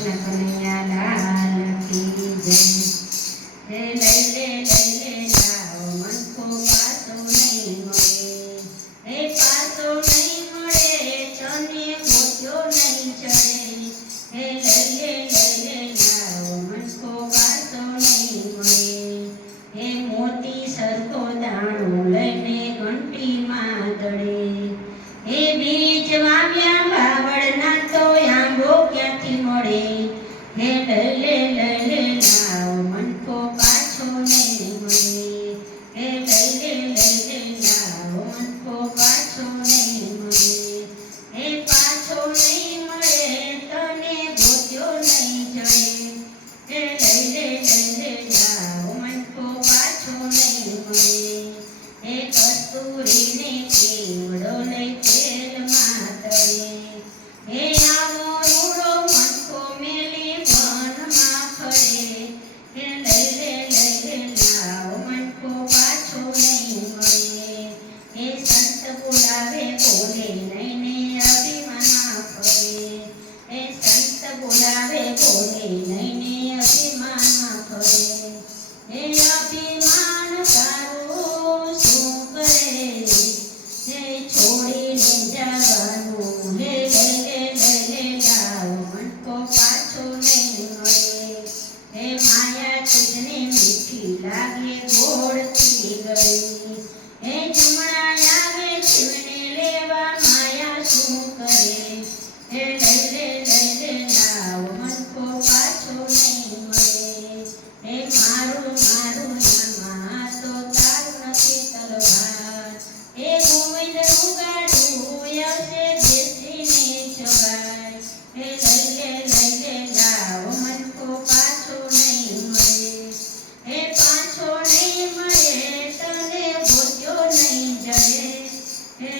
કૃષ્ણ કનૈયા લાલ કી જય. હે લઈ લે લાવ મનકો પાછો નહીં મળે. હે પાછો નહીં મળે તને ગોત્યો નહીં ચડે. હે લઈ લે લાવ મનકો પાછો નહીં મળે. હે મોતી સરખો દાણો લઈને ઘંટીમાં દડે. હે બીજ વાવ્યા બાવળના તો આંબો ક્યાંથી મળે. હે લઈ લે લાવ મનકો પાછો નહીં મળે. હે લઈ લે લાવ મનકો પાછો નહીં મળે. હે પાછો નહીં મળે તને ગોત્યો નહીં ચડે. હે લઈ લે લાવ મનકો પાછો નહીં મળે. હે કસ્તુરીને કેવડો લઈ તેલમાં તળે. હે આવો રૂડો મનકો મેલી વનમાં ફરે. હે લઈ લે લાવ મનકો પાછો નહીં મળે. હે સંત બોલાવે બોલે નહીં ને અભિમાનમાં ફરે. હે સંત બોલાવે બોલે નહીં ને અભિમાનમાં ફરે. હે અભિમાન તારું શું કરે. હે છોડીને જવાનું. હે લઈ લાવ મનકો પાછો નહીં મળે. હે માયા તુજને મીઠી લાગે ગોળથી ગળી. હે જમણા આવે શિવને લેવા માયા શું કરે. હે લઈ લાવ મનકો પાછો નહીં મળે. હે મારું નામાં તો તારું નથી તલવાર. હે ગોવિંદનું ગાડું આવશે બેસીને ચવાય. હે લઈ લાવ મનકો પાછો નહીં મળે. હે પાછો નહીં મળે તને ગોત્યો નહીં જડે. હે